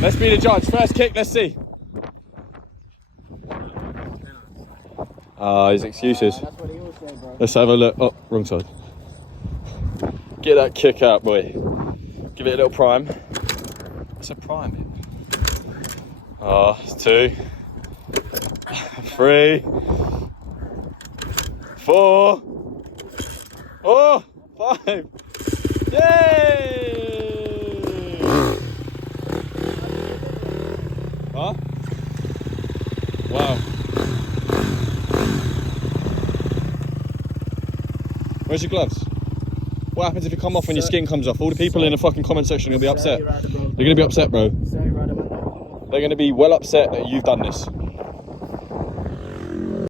Let's be the judge. First kick, let's see. His excuses. That's what he will say, bro. Let's have a look. Oh, wrong side. Get that kick out, boy. Give it a little prime. What's a prime? It's 2, 3, 4, 5. Yay! Huh? Wow. Where's your gloves? What happens if you come off when your skin comes off? All the people in the fucking comment section are going to be upset. They're going to be upset, bro. They're going to be well upset that you've done this.